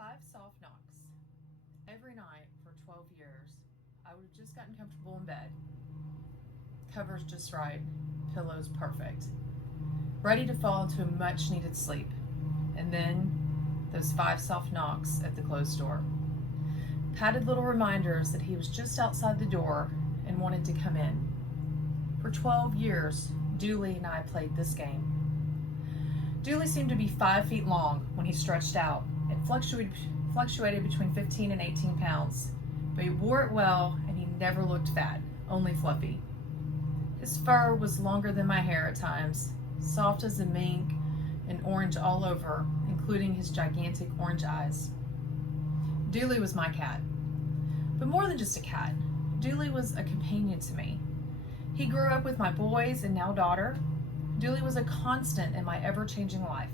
5 soft knocks. Every night for 12 years, I would have just gotten comfortable in bed. Covers just right, pillows perfect. Ready to fall into a much needed sleep. And then those 5 soft knocks at the closed door. Padded little reminders that he was just outside the door and wanted to come in. For 12 years, Dooley and I played this game. Dooley seemed to be 5 feet long when he stretched out and fluctuated between 15 and 18 pounds, but he wore it well and he never looked fat, only fluffy. His fur was longer than my hair at times, soft as a mink and orange all over, including his gigantic orange eyes. Dooley was my cat, but more than just a cat. Dooley was a companion to me. He grew up with my boys and now daughter. Dooley was a constant in my ever-changing life.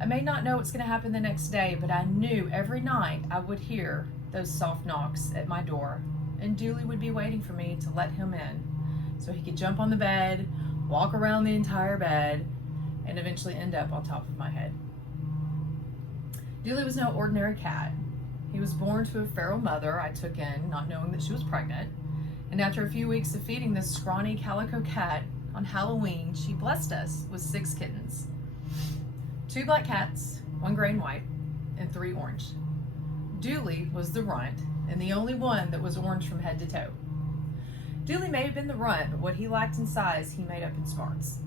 I may not know what's going to happen the next day, but I knew every night I would hear those soft knocks at my door, and Dooley would be waiting for me to let him in so he could jump on the bed, walk around the entire bed, and eventually end up on top of my head. Dooley was no ordinary cat. He was born to a feral mother I took in, not knowing that she was pregnant, and after a few weeks of feeding this scrawny calico cat, on Halloween, she blessed us with 6 kittens. 2 black cats, 1 gray and white, and 3 orange. Dooley was the runt, and the only one that was orange from head to toe. Dooley may have been the runt, but what he lacked in size, he made up in smarts.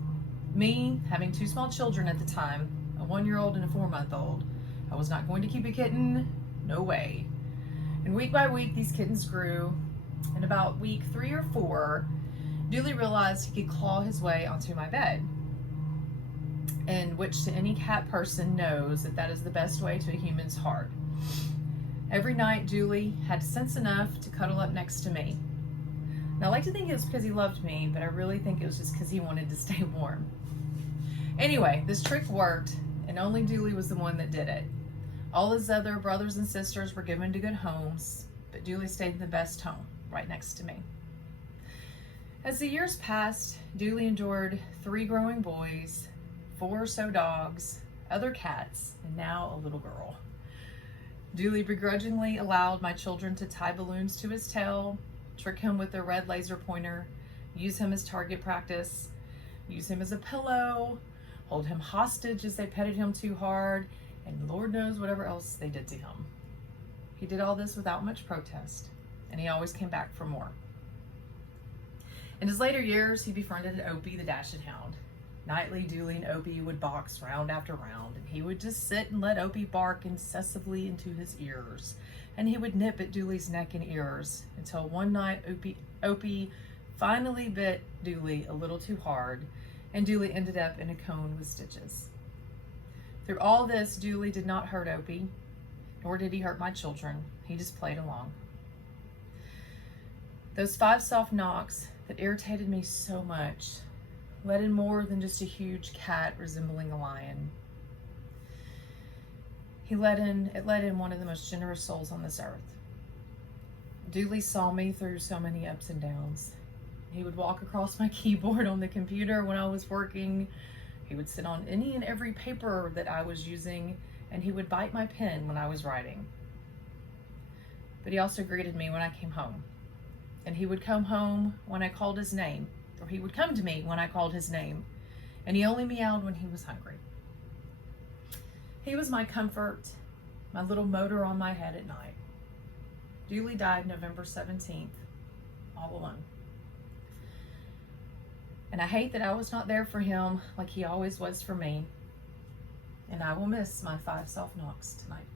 Me, having 2 small children at the time, a 1-year-old and a 4-month-old, I was not going to keep a kitten, no way. And week by week, these kittens grew, and about week 3 or 4, Dooley realized he could claw his way onto my bed, and which to any cat person knows that is the best way to a human's heart. Every night, Dooley had sense enough to cuddle up next to me. Now, I like to think it was because he loved me, but I really think it was just because he wanted to stay warm. Anyway, this trick worked, and only Dooley was the one that did it. All his other brothers and sisters were given to good homes, but Dooley stayed in the best home, right next to me. As the years passed, Dooley endured 3 growing boys, 4 or so dogs, other cats, and now a little girl. Dooley begrudgingly allowed my children to tie balloons to his tail, trick him with their red laser pointer, use him as target practice, use him as a pillow, hold him hostage as they petted him too hard, and Lord knows whatever else they did to him. He did all this without much protest, and he always came back for more. In his later years, he befriended Opie the Dachshund Hound. Nightly, Dooley and Opie would box round after round, and he would just sit and let Opie bark incessantly into his ears. And he would nip at Dooley's neck and ears until one night Opie finally bit Dooley a little too hard, and Dooley ended up in a cone with stitches. Through all this, Dooley did not hurt Opie, nor did he hurt my children. He just played along. Those 5 soft knocks that irritated me so much let in more than just a huge cat resembling a lion. It let in one of the most generous souls on this earth. Dooley saw me through so many ups and downs. He would walk across my keyboard on the computer when I was working. He would sit on any and every paper that I was using, and he would bite my pen when I was writing. But he also greeted me when I came home. And he would come home when I called his name, or he would come to me when I called his name, and he only meowed when he was hungry. He was my comfort, my little motor on my head at night. Dooley died November 17th, all alone. And I hate that I was not there for him like he always was for me, and I will miss my 5 soft knocks tonight.